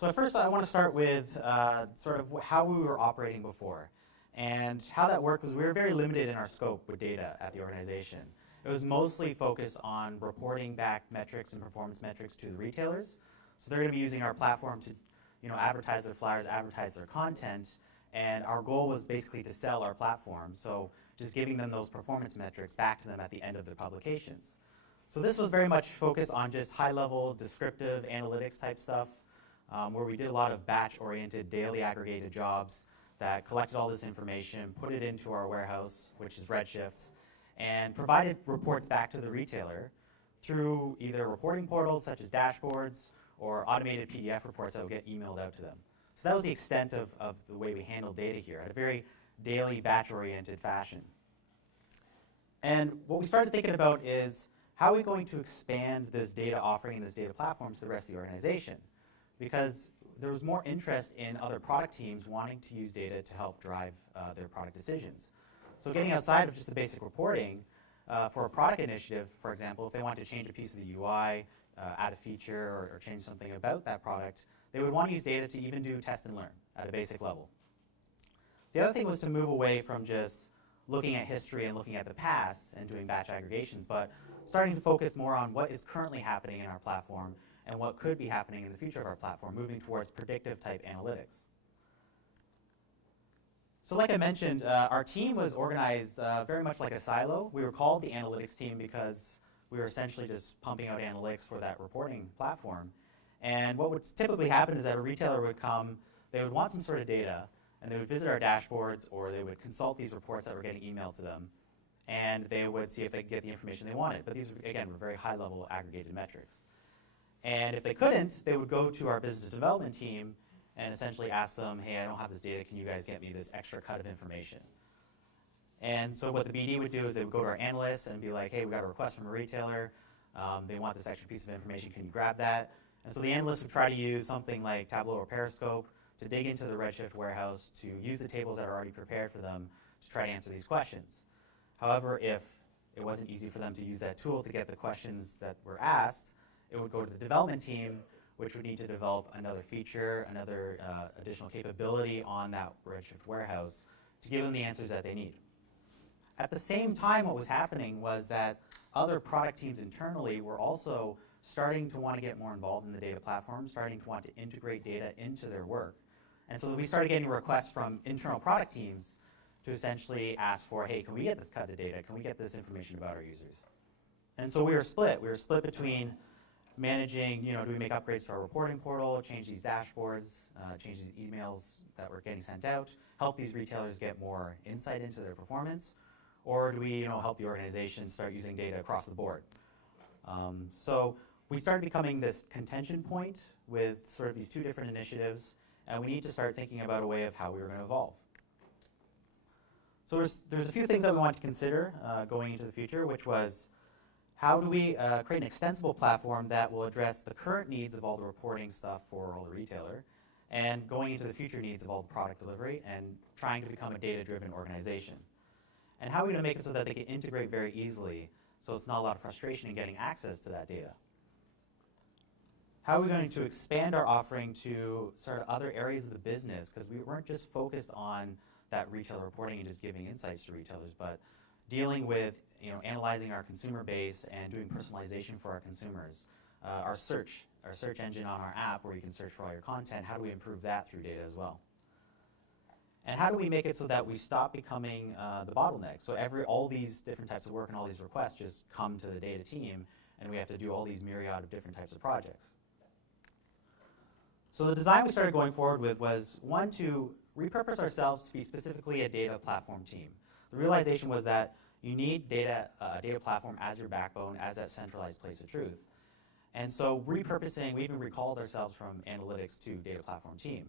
So first I want to start with sort of how we were operating before. And how that worked was we were very limited in our scope with data at the organization. It was mostly focused on reporting back metrics and performance metrics to the retailers. So they're going to be using our platform to advertise their flyers, advertise their content, and our goal was basically to sell our platform. So just giving them those performance metrics back to them at the end of their publications. So this was very much focused on just high-level, descriptive analytics type stuff, where we did a lot of batch-oriented, daily aggregated jobs that collected all this information, put it into our warehouse, which is Redshift, and provided reports back to the retailer through either reporting portals such as dashboards or automated PDF reports that would get emailed out to them. So that was the extent of the way we handled data here, at a very daily, batch-oriented fashion. And what we started thinking about is, how are we going to expand this data offering and this data platform to the rest of the organization? Because there was more interest in other product teams wanting to use data to help drive their product decisions. So getting outside of just the basic reporting, for a product initiative, for example, if they wanted to change a piece of the UI, add a feature, or change something about that product, they would want to use data to even do test and learn at a basic level. The other thing was to move away from just looking at history and looking at the past and doing batch aggregations, but starting to focus more on what is currently happening in our platform and what could be happening in the future of our platform, moving towards predictive type analytics. So like I mentioned, our team was organized very much like a silo. We were called the analytics team because we were essentially just pumping out analytics for that reporting platform. And what would typically happen is that a retailer would come, they would want some sort of data, and they would visit our dashboards, or they would consult these reports that were getting emailed to them, and they would see if they could get the information they wanted. But these, again, were very high-level aggregated metrics. And if they couldn't, they would go to our business development team and essentially ask them, hey, I don't have this data, can you guys get me this extra cut of information? And so what the BD would do is they would go to our analysts and be like, hey, we got a request from a retailer, they want this extra piece of information, can you grab that? And so the analyst would try to use something like Tableau or Periscope to dig into the Redshift warehouse, to use the tables that are already prepared for them to try to answer these questions. However, if it wasn't easy for them to use that tool to get the questions that were asked, it would go to the development team, which would need to develop another feature, another additional capability on that Redshift warehouse to give them the answers that they need. At the same time, what was happening was that other product teams internally were also starting to want to get more involved in the data platform, starting to want to integrate data into their work. And so we started getting requests from internal product teams to essentially ask for, hey, can we get this cut of data? Can we get this information about our users? And so we were split. We were split between managing, do we make upgrades to our reporting portal, change these dashboards, change these emails that were getting sent out, help these retailers get more insight into their performance, or do we help the organization start using data across the board? So we started becoming this contention point with sort of these two different initiatives, and we need to start thinking about a way of how we were going to evolve. So there's a few things that we want to consider going into the future, which was, how do we create an extensible platform that will address the current needs of all the reporting stuff for all the retailer, and going into the future needs of all the product delivery, and trying to become a data-driven organization? And how are we going to make it so that they can integrate very easily, so it's not a lot of frustration in getting access to that data? How are we going to expand our offering to sort of other areas of the business? Because we weren't just focused on that retailer reporting and just giving insights to retailers, but dealing with analyzing our consumer base and doing personalization for our consumers. Our search engine on our app, where you can search for all your content, how do we improve that through data as well? And how do we make it so that we stop becoming the bottleneck? So all these different types of work and all these requests just come to the data team, and we have to do all these myriad of different types of projects. So the design we started going forward with was, one, to repurpose ourselves to be specifically a data platform team. The realization was that you need data platform as your backbone, as that centralized place of truth. And so repurposing, we even recalled ourselves from analytics to data platform team,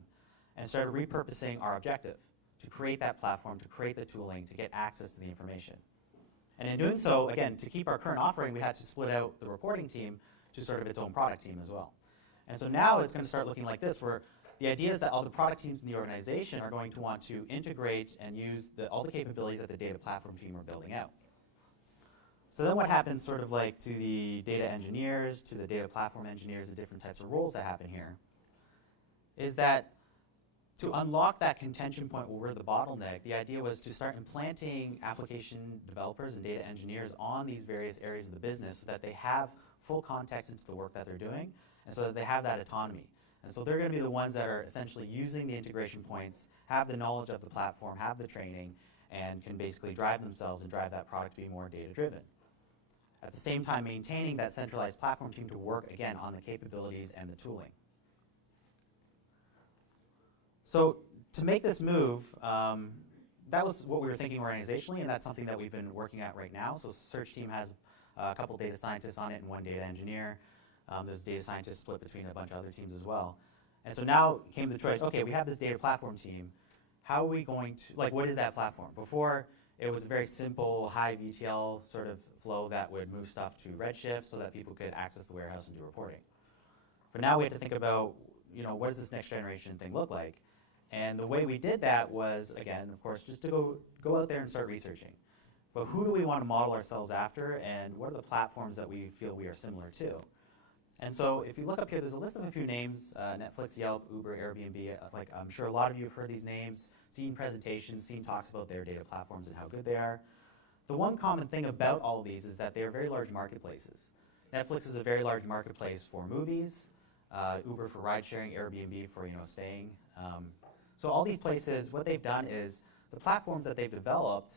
and started repurposing our objective to create that platform, to create the tooling, to get access to the information. And in doing so, again, to keep our current offering, we had to split out the reporting team to sort of its own product team as well. And so now it's going to start looking like this, where the idea is that all the product teams in the organization are going to want to integrate and use all the capabilities that the data platform team are building out. So then what happens sort of like to the data engineers, to the data platform engineers, the different types of roles that happen here, is that to unlock that contention point where we're the bottleneck, the idea was to start implanting application developers and data engineers on these various areas of the business so that they have full context into the work that they're doing, and so that they have that autonomy. And so they're going to be the ones that are essentially using the integration points, have the knowledge of the platform, have the training, and can basically drive themselves and drive that product to be more data-driven. At the same time, maintaining that centralized platform team to work, again, on the capabilities and the tooling. So to make this move, that was what we were thinking organizationally, and that's something that we've been working at right now. So search team has a couple data scientists on it and one data engineer. There's data scientists split between a bunch of other teams as well. And so now came the choice, okay, we have this data platform team. How are we going to, like, what is that platform? Before, it was a very simple, high VTL sort of flow that would move stuff to Redshift so that people could access the warehouse and do reporting. But now we have to think about, what does this next generation thing look like? And the way we did that was, again, of course, just to go out there and start researching. But who do we want to model ourselves after, and what are the platforms that we feel we are similar to? And so if you look up here, there's a list of a few names, Netflix, Yelp, Uber, Airbnb. Like, I'm sure a lot of you have heard these names, seen presentations, seen talks about their data platforms and how good they are. The one common thing about all of these is that they are very large marketplaces. Netflix is a very large marketplace for movies, Uber for ride sharing, Airbnb for staying. So all these places, what they've done is the platforms that they've developed,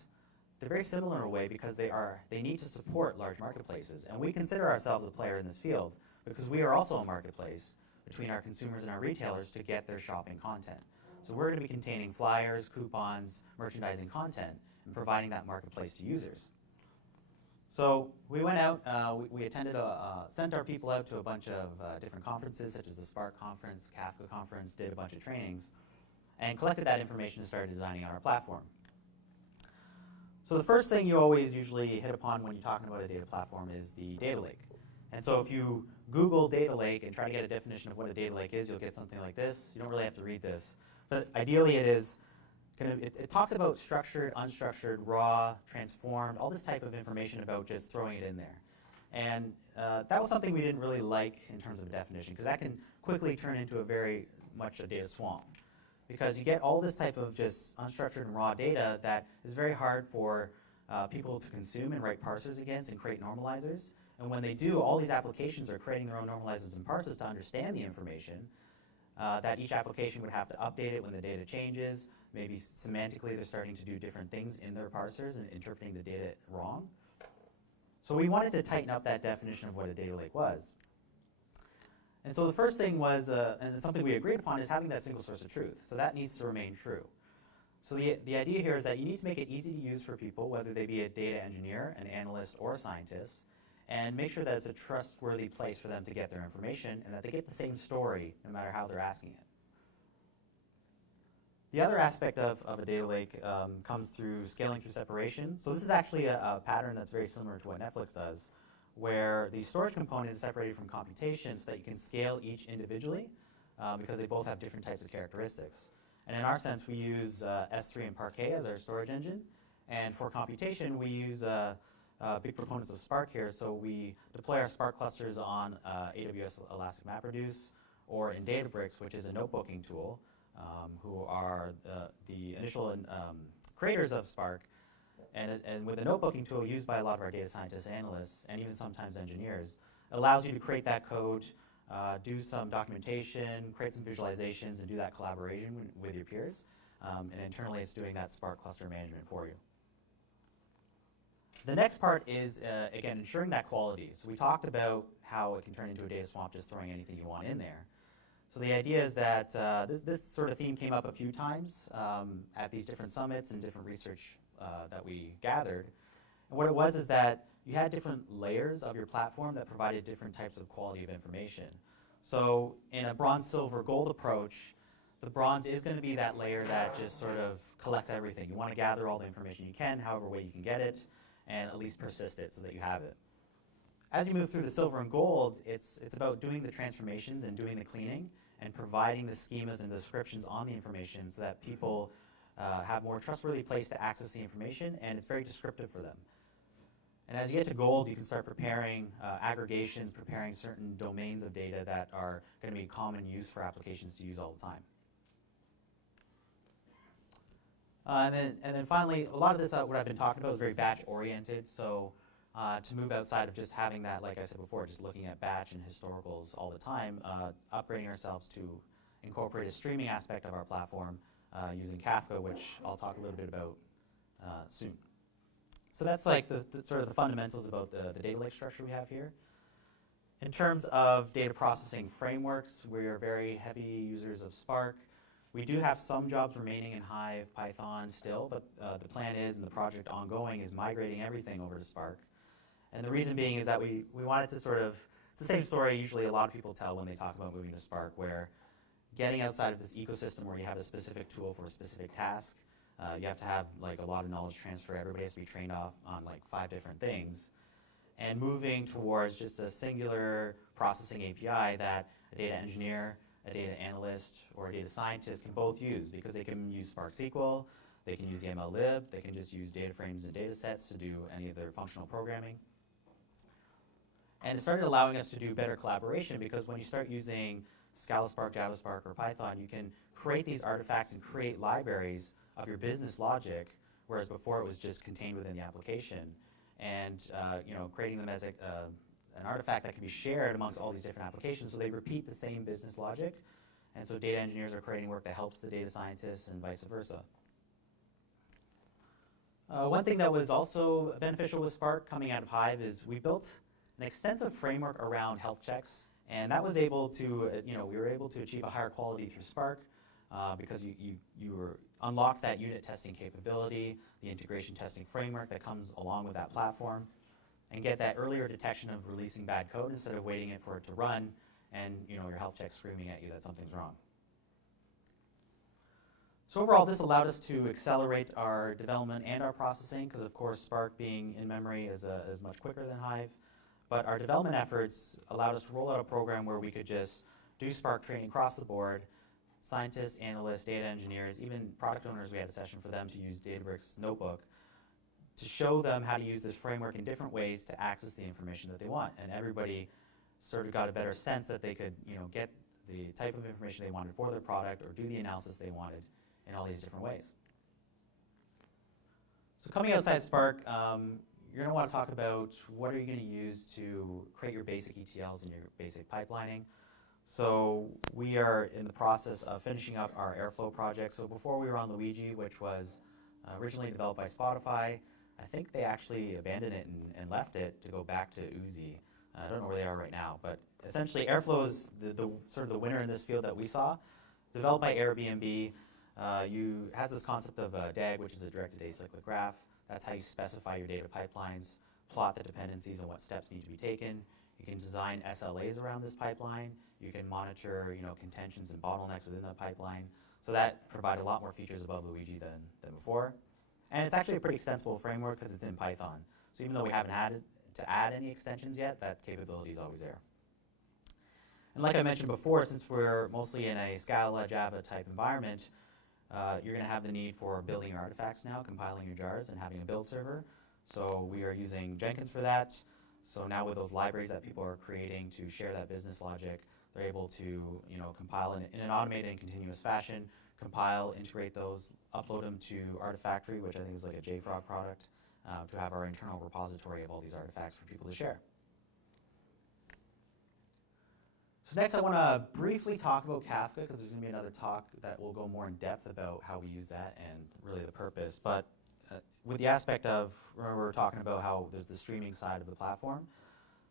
they're very similar in a way because they need to support large marketplaces. And we consider ourselves a player in this field because we are also a marketplace between our consumers and our retailers to get their shopping content. So we're going to be containing flyers, coupons, merchandising content, and providing that marketplace to users. So we went out, we attended, sent our people out to a bunch of different conferences, such as the Spark conference, Kafka conference, did a bunch of trainings, and collected that information and started designing on our platform. So the first thing you always usually hit upon when you're talking about a data platform is the data lake. And so if you Google data lake and try to get a definition of what a data lake is, you'll get something like this. You don't really have to read this. But ideally it is, it talks about structured, unstructured, raw, transformed, all this type of information about just throwing it in there. And that was something we didn't really like in terms of a definition, because that can quickly turn into a very much a data swamp. Because you get all this type of just unstructured and raw data that is very hard for people to consume and write parsers against and create normalizers. And when they do, all these applications are creating their own normalizers and parsers to understand the information. That each application would have to update it when the data changes. Maybe semantically they're starting to do different things in their parsers and interpreting the data wrong. So we wanted to tighten up that definition of what a data lake was. And so the first thing was, and something we agreed upon, is having that single source of truth. So that needs to remain true. So the idea here is that you need to make it easy to use for people, whether they be a data engineer, an analyst, or a scientist, and make sure that it's a trustworthy place for them to get their information and that they get the same story no matter how they're asking it. The other aspect of a data lake comes through scaling through separation. So this is actually a pattern that's very similar to what Netflix does, where the storage component is separated from computation so that you can scale each individually because they both have different types of characteristics. And in our sense, we use S3 and Parquet as our storage engine. And for computation, we use big proponents of Spark here. So we deploy our Spark clusters on AWS Elastic MapReduce or in Databricks, which is a notebooking tool, who are the initial creators of Spark. And with a notebooking tool used by a lot of our data scientists, analysts, and even sometimes engineers, allows you to create that code, do some documentation, create some visualizations, and do that collaboration with your peers. And internally, it's doing that Spark cluster management for you. The next part is, again, ensuring that quality. So we talked about how it can turn into a data swamp just throwing anything you want in there. So the idea is that this sort of theme came up a few times at these different summits and different research that we gathered. And what it was is that you had different layers of your platform that provided different types of quality of information. So in a bronze, silver, gold approach, the bronze is going to be that layer that just sort of collects everything. You want to gather all the information you can, however way you can get it, and at least persist it so that you have it. As you move through the silver and gold, it's about doing the transformations and doing the cleaning and providing the schemas and descriptions on the information so that people have more trustworthy place to access the information, and it's very descriptive for them. And as you get to gold, you can start preparing aggregations, preparing certain domains of data that are going to be common use for applications to use all the time. And then finally, a lot of this, what I've been talking about, is very batch-oriented. So to move outside of just having that, like I said before, just looking at batch and historicals all the time, upgrading ourselves to incorporate a streaming aspect of our platform using Kafka, which I'll talk a little bit about soon. So that's like the sort of the fundamentals about the data lake structure we have here. In terms of data processing frameworks, we are very heavy users of Spark. We do have some jobs remaining in Hive, Python still, but the plan is, and the project ongoing, is migrating everything over to Spark. And the reason being is that we wanted to sort of, it's the same story usually a lot of people tell when they talk about moving to Spark, where getting outside of this ecosystem where you have a specific tool for a specific task, you have to have like a lot of knowledge transfer. Everybody has to be trained off on like 5 different things. And moving towards just a singular processing API that a data engineer, a data analyst, or a data scientist can both use, because they can use Spark SQL, they can use the MLlib, they can just use data frames and data sets to do any of their functional programming. And it started allowing us to do better collaboration, because when you start using Scala Spark, Java Spark, or Python, you can create these artifacts and create libraries of your business logic, whereas before it was just contained within the application. And creating them as an artifact that can be shared amongst all these different applications, so they repeat the same business logic. And so data engineers are creating work that helps the data scientists and vice versa. One thing that was also beneficial with Spark coming out of Hive is we built an extensive framework around health checks, and that was able to, we were able to achieve a higher quality through Spark because you unlocked that unit testing capability, the integration testing framework that comes along with that platform, and get that earlier detection of releasing bad code instead of waiting for it to run and your health check screaming at you that something's wrong. So overall, this allowed us to accelerate our development and our processing, because of course Spark being in memory is much quicker than Hive. But our development efforts allowed us to roll out a program where we could just do Spark training across the board. Scientists, analysts, data engineers, even product owners, we had a session for them to use Databricks Notebook to show them how to use this framework in different ways to access the information that they want. And everybody sort of got a better sense that they could get the type of information they wanted for their product or do the analysis they wanted in all these different ways. So coming outside Spark, you're going to want to talk about what are you going to use to create your basic ETLs and your basic pipelining. So we are in the process of finishing up our Airflow project. So before we were on Luigi, which was originally developed by Spotify, I think they actually abandoned it and left it to go back to Uzi. I don't know where they are right now, but essentially Airflow is the sort of the winner in this field that we saw. Developed by Airbnb, has this concept of a DAG, which is a directed acyclic graph. That's how you specify your data pipelines, plot the dependencies and what steps need to be taken. You can design SLAs around this pipeline. You can monitor, contentions and bottlenecks within the pipeline. So that provided a lot more features above Luigi than before. And it's actually a pretty extensible framework because it's in Python. So even though we haven't had to add any extensions yet, that capability is always there. And like I mentioned before, since we're mostly in a Scala, Java type environment, you're going to have the need for building your artifacts now, compiling your jars, and having a build server. So we are using Jenkins for that. So now with those libraries that people are creating to share that business logic, they're able to compile in an automated and continuous fashion, compile, integrate those, upload them to Artifactory, which I think is like a JFrog product, to have our internal repository of all these artifacts for people to share. So next I want to briefly talk about Kafka, because there's going to be another talk that will go more in depth about how we use that and really the purpose. But with the aspect of, remember we were talking about how there's the streaming side of the platform.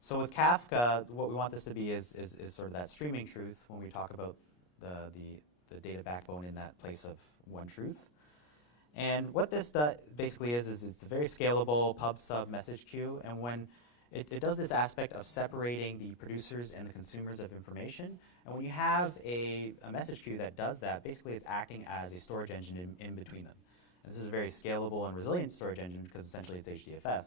So with Kafka, what we want this to be is sort of that streaming truth when we talk about the data backbone in that place of one truth. And what this basically is it's a very scalable pub-sub message queue. And when it does this aspect of separating the producers and the consumers of information. And when you have a message queue that does that, basically it's acting as a storage engine in between them. And this is a very scalable and resilient storage engine because essentially it's HDFS.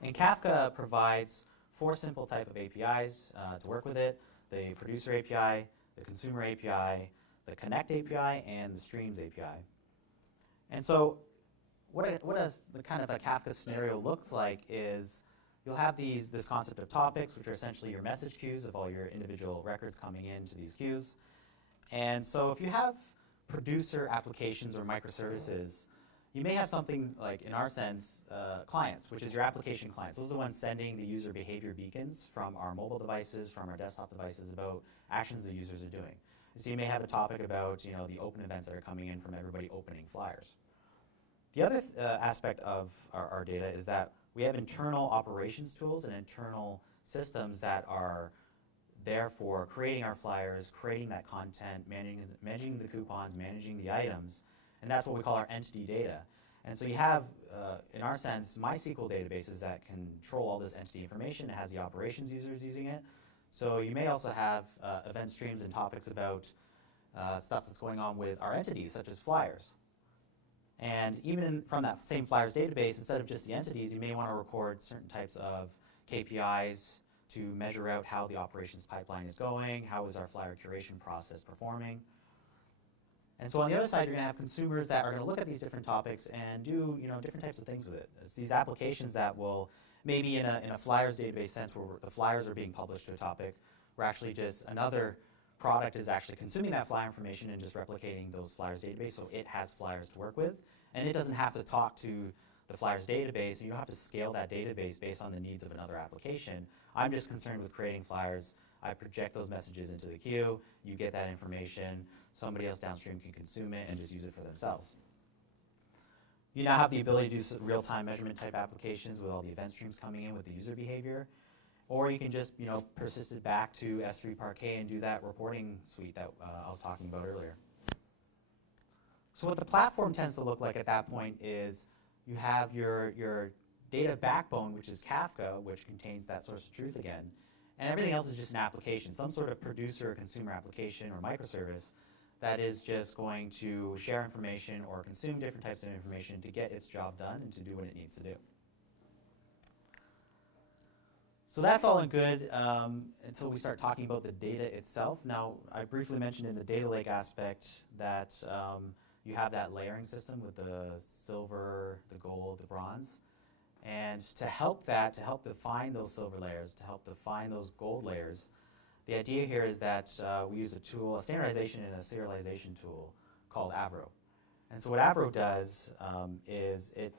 And Kafka provides 4 simple type of APIs to work with it: the producer API, the consumer API, the connect API, and the streams API. And so the kind of a Kafka scenario looks like is you'll have this concept of topics, which are essentially your message queues of all your individual records coming into these queues. And so if you have producer applications or microservices, you may have something like, in our sense, clients, which is your application clients. Those are the ones sending the user behavior beacons from our mobile devices, from our desktop devices about actions the users are doing. So you may have a topic about the open events that are coming in from everybody opening flyers. The other aspect of our data is that we have internal operations tools and internal systems that are there for creating our flyers, creating that content, managing the coupons, managing the items, and that's what we call our entity data. And so you have, in our sense, MySQL databases that control all this entity information. It has the operations users using it. So you may also have event streams and topics about stuff that's going on with our entities, such as flyers. And even from that same flyers database, instead of just the entities, you may want to record certain types of KPIs to measure out how the operations pipeline is going, how is our flyer curation process performing. And so on the other side, you're going to have consumers that are going to look at these different topics and do different types of things with it. It's these applications that will maybe in a flyers database sense where the flyers are being published to a topic, where actually just another product is actually consuming that flyer information and just replicating those flyers database so it has flyers to work with. And it doesn't have to talk to the flyers database, and you don't have to scale that database based on the needs of another application. I'm just concerned with creating flyers. I project those messages into the queue. You get that information. Somebody else downstream can consume it and just use it for themselves. You now have the ability to do real-time measurement type applications with all the event streams coming in with the user behavior. Or you can just persist it back to S3 Parquet and do that reporting suite that I was talking about earlier. So what the platform tends to look like at that point is you have your data backbone, which is Kafka, which contains that source of truth again. And everything else is just an application, some sort of producer or consumer application or microservice that is just going to share information or consume different types of information to get its job done and to do what it needs to do. So that's all in good until we start talking about the data itself. Now, I briefly mentioned in the data lake aspect that you have that layering system with the silver, the gold, the bronze. And to help define those silver layers, to help define those gold layers, the idea here is that we use a tool, a standardization and a serialization tool called Avro. And so what Avro does is it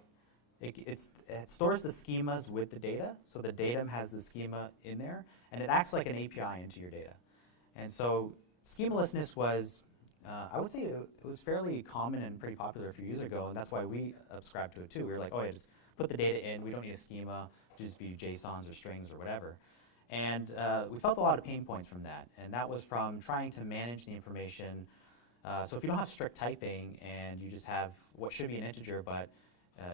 stores the schemas with the data, so the datum has the schema in there, and it acts like an API into your data. And so schemalessness was, I would say it was fairly common and pretty popular a few years ago, and that's why we subscribed to it too. We were like, oh yeah, just put the data in, we don't need a schema, just be JSONs or strings or whatever. And we felt a lot of pain points from that, and that was from trying to manage the information. So if you don't have strict typing and you just have what should be an integer but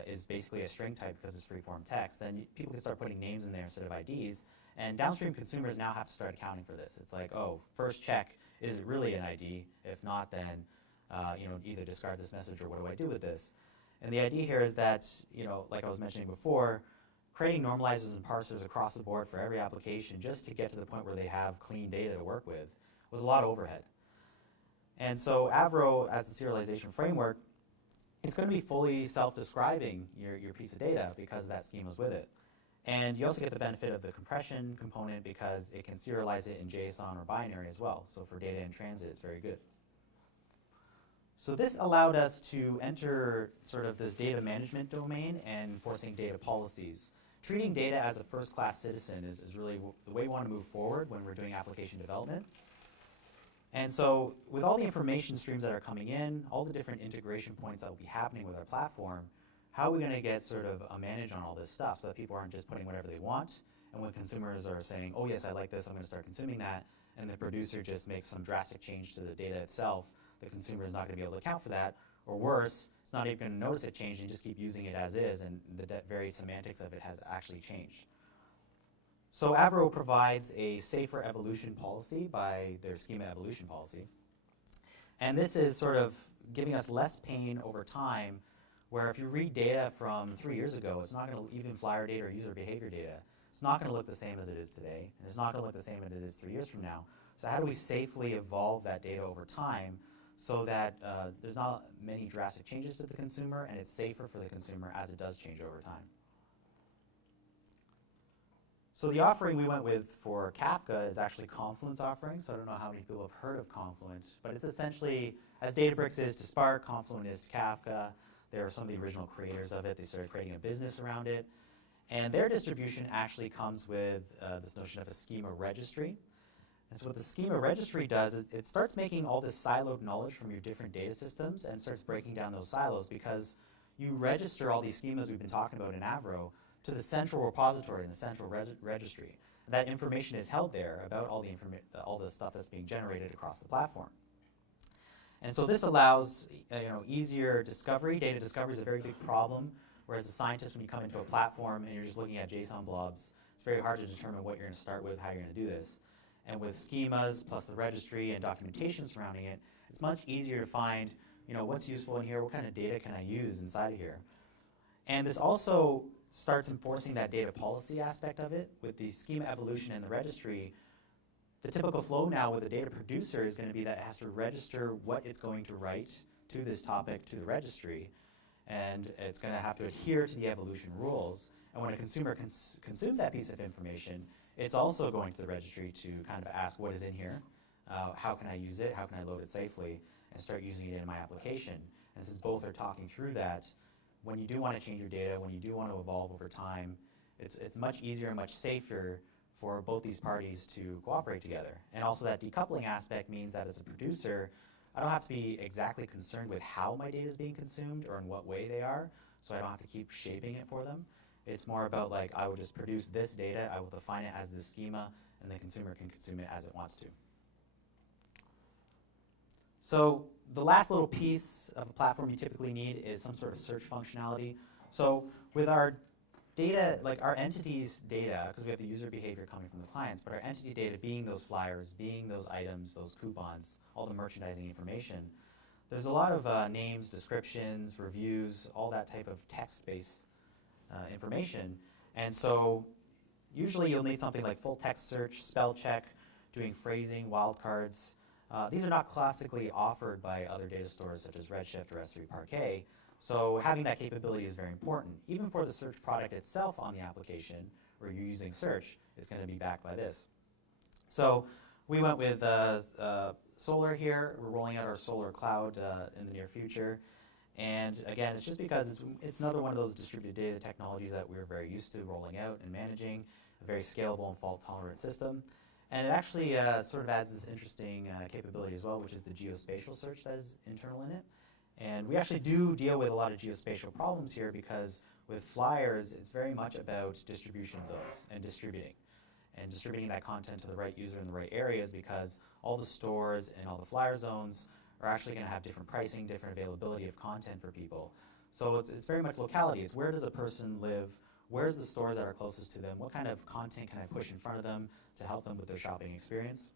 is basically a string type because it's free-form text, then people can start putting names in there instead of IDs. And downstream consumers now have to start accounting for this. It's like, oh, first check, is it really an ID? If not, then either discard this message or what do I do with this? And the idea here is that, like I was mentioning before, creating normalizers and parsers across the board for every application just to get to the point where they have clean data to work with was a lot of overhead. And so Avro, as the serialization framework, it's going to be fully self-describing your piece of data because that schema's with it. And you also get the benefit of the compression component because it can serialize it in JSON or binary as well. So for data in transit, it's very good. So this allowed us to enter sort of this data management domain and enforcing data policies. Treating data as a first-class citizen is really the way we want to move forward when we're doing application development. And so with all the information streams that are coming in, all the different integration points that will be happening with our platform, how are we going to get sort of a manage on all this stuff so that people aren't just putting whatever they want? And when consumers are saying, oh yes, I like this, I'm going to start consuming that, and the producer just makes some drastic change to the data itself, the consumer is not going to be able to account for that. Or worse, it's not even going to notice it changed and just keep using it as is, and the very semantics of it has actually changed. So Avro provides a safer evolution policy by their schema evolution policy. And this is sort of giving us less pain over time, where if you read data from 3 years ago, it's not going to, even flyer data or user behavior data, it's not going to look the same as it is today, and it's not going to look the same as it is 3 years from now. So how do we safely evolve that data over time so that there's not many drastic changes to the consumer, and it's safer for the consumer as it does change over time. So the offering we went with for Kafka is actually Confluent's offering. So I don't know how many people have heard of Confluent, but it's essentially, as Databricks is to Spark, Confluent is to Kafka. They were some of the original creators of it. They started creating a business around it. And their distribution actually comes with this notion of a schema registry. And so what the schema registry does is it starts making all this siloed knowledge from your different data systems and starts breaking down those silos, because you register all these schemas we've been talking about in Avro to the central repository and the central registry. And that information is held there about all the stuff that's being generated across the platform. And so this allows easier discovery. Data discovery is a very big problem, whereas a scientist, when you come into a platform and you're just looking at JSON blobs, it's very hard to determine what you're going to start with, how you're going to do this. And with schemas plus the registry and documentation surrounding it, it's much easier to find what's useful in here, what kind of data can I use inside of here. And this also starts enforcing that data policy aspect of it. With the schema evolution and the registry, the typical flow now with a data producer is going to be that it has to register what it's going to write to this topic to the registry, and it's going to have to adhere to the evolution rules. And when a consumer consumes that piece of information, it's also going to the registry to kind of ask what is in here, how can I use it, how can I load it safely, and start using it in my application. And since both are talking through that, when you do want to change your data, when you do want to evolve over time, it's much easier and much safer for both these parties to cooperate together. And also that decoupling aspect means that as a producer, I don't have to be exactly concerned with how my data is being consumed or in what way they are, so I don't have to keep shaping it for them. It's more about like, I will just produce this data, I will define it as this schema, and the consumer can consume it as it wants to. So the last little piece of a platform you typically need is some sort of search functionality. So with our data, like our entities data, because we have the user behavior coming from the clients, but our entity data being those flyers, being those items, those coupons, all the merchandising information, there's a lot of names, descriptions, reviews, all that type of text-based information. And so usually you'll need something like full text search, spell check, doing phrasing, wildcards. These are not classically offered by other data stores such as Redshift or S3 Parquet, so having that capability is very important. Even for the search product itself on the application, where you're using search, it's going to be backed by this. So we went with Solar here. We're rolling out our Solar Cloud in the near future. And again, it's just because it's another one of those distributed data technologies that we're very used to rolling out and managing, a very scalable and fault-tolerant system. And it actually sort of adds this interesting capability as well, which is the geospatial search that is internal in it. And we actually do deal with a lot of geospatial problems here, because with flyers, it's very much about distribution zones and distributing that content to the right user in the right areas, because all the stores and all the flyer zones are actually going to have different pricing, different availability of content for people. So it's very much locality. It's where does a person live? Where's the stores that are closest to them? What kind of content can I push in front of them to help them with their shopping experience?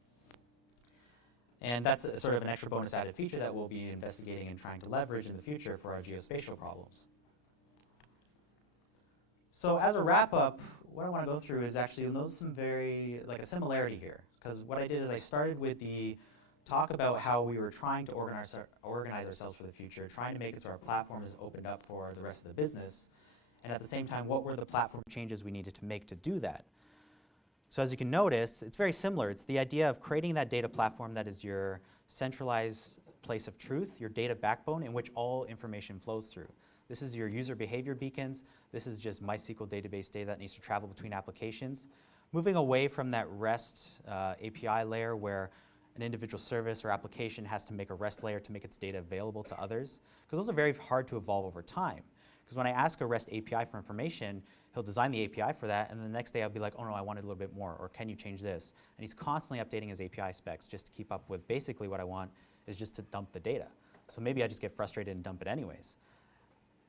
And that's sort of an extra bonus added feature that we'll be investigating and trying to leverage in the future for our geospatial problems. So as a wrap-up, what I want to go through is actually, you'll notice some a similarity here. Because what I did is I started with the talk about how we were trying to organize ourselves for the future, trying to make it so our platform is opened up for the rest of the business, and at the same time, what were the platform changes we needed to make to do that? So as you can notice, it's very similar. It's the idea of creating that data platform that is your centralized place of truth, your data backbone in which all information flows through. This is your user behavior beacons. This is just MySQL database data that needs to travel between applications. Moving away from that REST API layer where an individual service or application has to make a REST layer to make its data available to others, because those are very hard to evolve over time. Because when I ask a REST API for information, he'll design the API for that, and the next day I'll be like, oh no, I wanted a little bit more, or can you change this? And he's constantly updating his API specs just to keep up with basically what I want is just to dump the data. So maybe I just get frustrated and dump it anyways.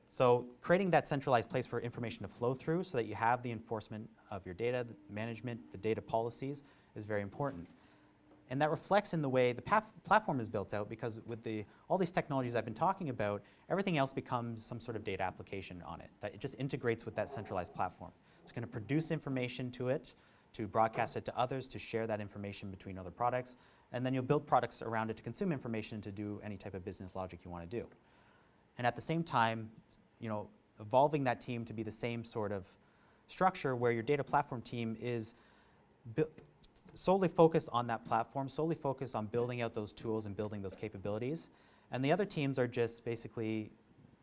So creating that centralized place for information to flow through so that you have the enforcement of your data, the management, the data policies is very important. And that reflects in the way the platform is built out, because with all these technologies I've been talking about, everything else becomes some sort of data application on it, that it just integrates with that centralized platform. It's going to produce information to it, to broadcast it to others, to share that information between other products, And then you'll build products around it to consume information to do any type of business logic you want to do. And at the same time, evolving that team to be the same sort of structure where your data platform team is solely focused on that platform, solely focused on building out those tools and building those capabilities. And the other teams are just basically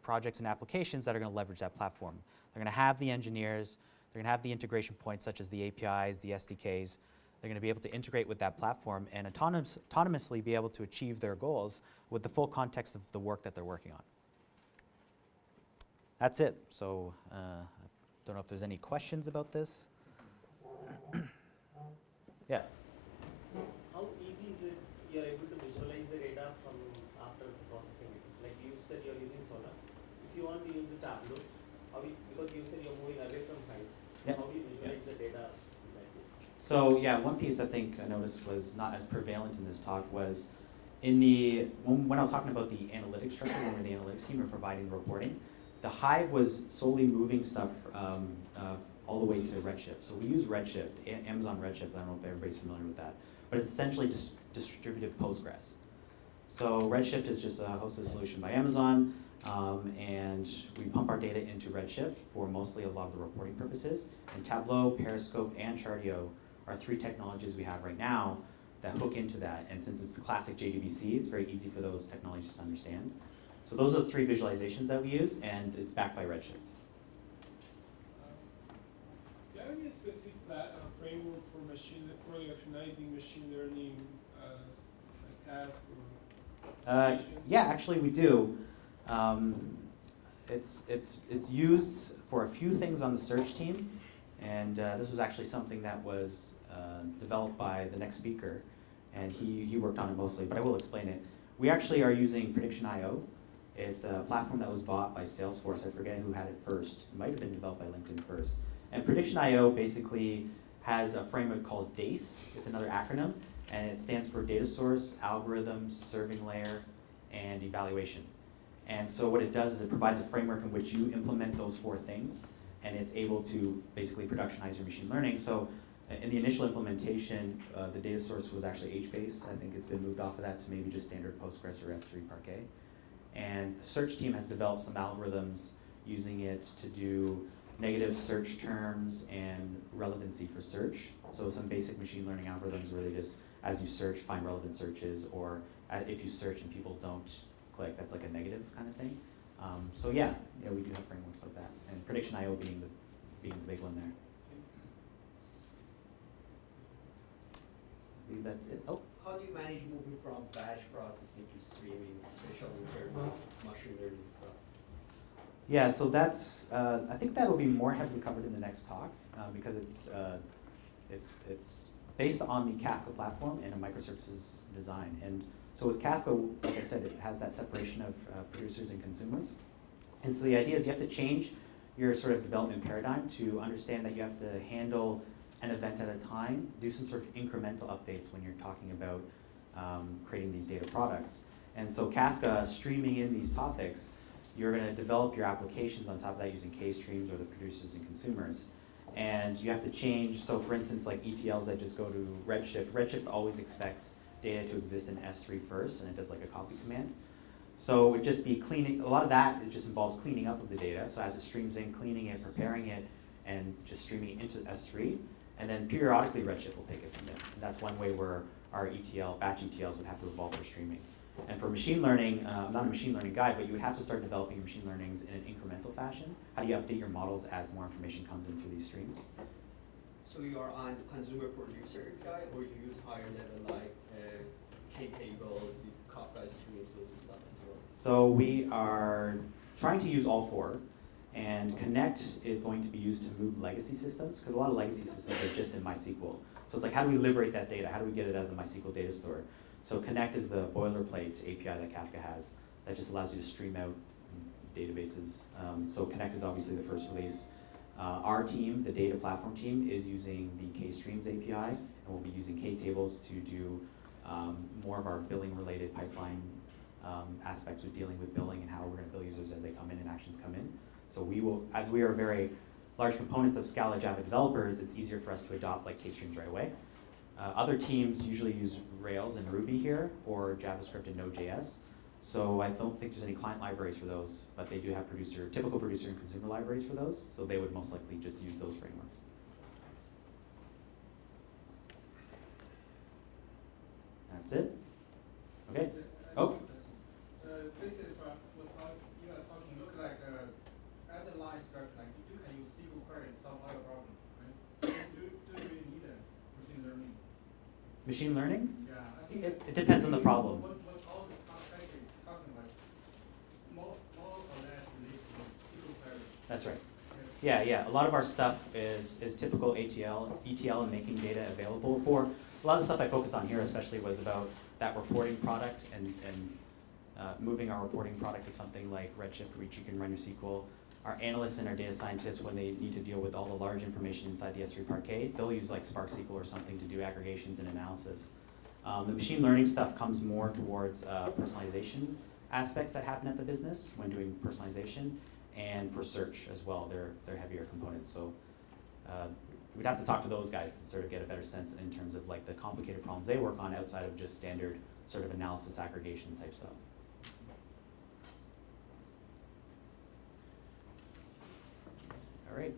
projects and applications that are going to leverage that platform. They're going to have the engineers, they're going to have the integration points such as the APIs, the SDKs. They're going to be able to integrate with that platform and autonomously be able to achieve their goals with the full context of the work that they're working on. That's it. So I don't know if there's any questions about this. Yeah. So how easy is it you're able to visualize the data from after processing it? Like you said you're using Sonar. If you want to use the Tableau, because you said you're moving away from Hive, Yep. how do you visualize the data like this? So yeah, one piece I think I noticed was not as prevalent in this talk was when I was talking about the analytics structure, when we're the analytics team and providing the reporting, the Hive was solely moving stuff all the way to Redshift. So we use Redshift, Amazon Redshift. I don't know if everybody's familiar with that, but it's essentially distributed Postgres. So Redshift is just a hosted solution by Amazon, and we pump our data into Redshift for mostly a lot of the reporting purposes. And Tableau, Periscope, and Chartio are 3 technologies we have right now that hook into that. And since it's classic JDBC, it's very easy for those technologies to understand. So those are the 3 visualizations that we use, and it's backed by Redshift. Do you have any specific framework for productionizing machine learning tasks or applications? Yeah, actually we do. It's used for a few things on the search team, and this was actually something that was developed by the next speaker, and he worked on it mostly, but I will explain it. We actually are using Prediction.io. It's a platform that was bought by Salesforce. I forget who had it first. It might have been developed by LinkedIn first. And Prediction.io basically has a framework called DACE. It's another acronym, and it stands for Data Source, Algorithms, Serving Layer, and Evaluation. And so what it does is it provides a framework in which you implement those 4 things, and it's able to basically productionize your machine learning. So in the initial implementation, the data source was actually HBase. I think it's been moved off of that to maybe just standard Postgres or S3 Parquet. And the search team has developed some algorithms using it to do negative search terms and relevancy for search. So some basic machine learning algorithms where they just, as you search, find relevant searches, or if you search and people don't click, that's like a negative kind of thing. So yeah, we do have frameworks like that, and Prediction.io being the big one there. I believe that's it. Oh. How do you manage moving from batch processing to streaming, especially in terms of machine learning stuff? Yeah, so that's I think that will be more heavily covered in the next talk because it's based on the Kafka platform and a microservices design. And so with Kafka, like I said, it has that separation of producers and consumers. And so the idea is you have to change your sort of development paradigm to understand that you have to handle an event at a time, do some sort of incremental updates when you're talking about creating these data products. And so Kafka, streaming in these topics, you're going to develop your applications on top of that using K-streams or the producers and consumers. And you have to change, so for instance, like ETLs that just go to Redshift. Redshift always expects data to exist in S3 first, and it does like a copy command. So it would just be cleaning, a lot of that, it just involves cleaning up of the data. So as it streams in, cleaning it, preparing it, and just streaming it into S3. And then periodically Redshift will take it from there. And that's one way where our batch ETLs would have to evolve for streaming. And for machine learning, I'm not a machine learning guy, but you would have to start developing machine learnings in an incremental fashion. How do you update your models as more information comes into these streams? So you are on the consumer producer guy, or you use higher level like K-tables, Kafka streams, all this stuff as well? So we are trying to use all 4. And Connect is going to be used to move legacy systems, because a lot of legacy systems are just in MySQL. So it's like, how do we liberate that data? How do we get it out of the MySQL data store? So Connect is the boilerplate API that Kafka has that just allows you to stream out databases. So Connect is obviously the first release. Our team, the data platform team, is using the K-streams API, and we'll be using K-tables to do more of our billing-related pipeline aspects with dealing with billing and how we're going to bill users as they come in and actions come in. So we will, as we are very large components of Scala Java developers, it's easier for us to adopt like K-streams right away. Other teams usually use Rails and Ruby here, or JavaScript and Node.js. So I don't think there's any client libraries for those, but they do have typical producer and consumer libraries for those, so they would most likely just use those frameworks. That's it? Okay. Oh. This is what you are talking, look like at the line structure, like you can use SQL query to solve all your problems, right? Do you need a machine learning? Machine learning? Yeah, I think It depends on the problem. What all the talking about, more or less related to SQL query. That's right. Yeah. A lot of our stuff is typical ETL and making data available for. A lot of the stuff I focused on here especially was about that reporting product and moving our reporting product to something like Redshift, which you can run your SQL. Our analysts and our data scientists, when they need to deal with all the large information inside the S3 Parquet, they'll use like Spark SQL or something to do aggregations and analysis. The machine learning stuff comes more towards personalization aspects that happen at the business when doing personalization, and for search as well. They're heavier components. So we'd have to talk to those guys to sort of get a better sense in terms of like the complicated problems they work on outside of just standard sort of analysis aggregation type stuff. All right,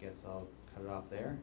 guess I'll cut it off there.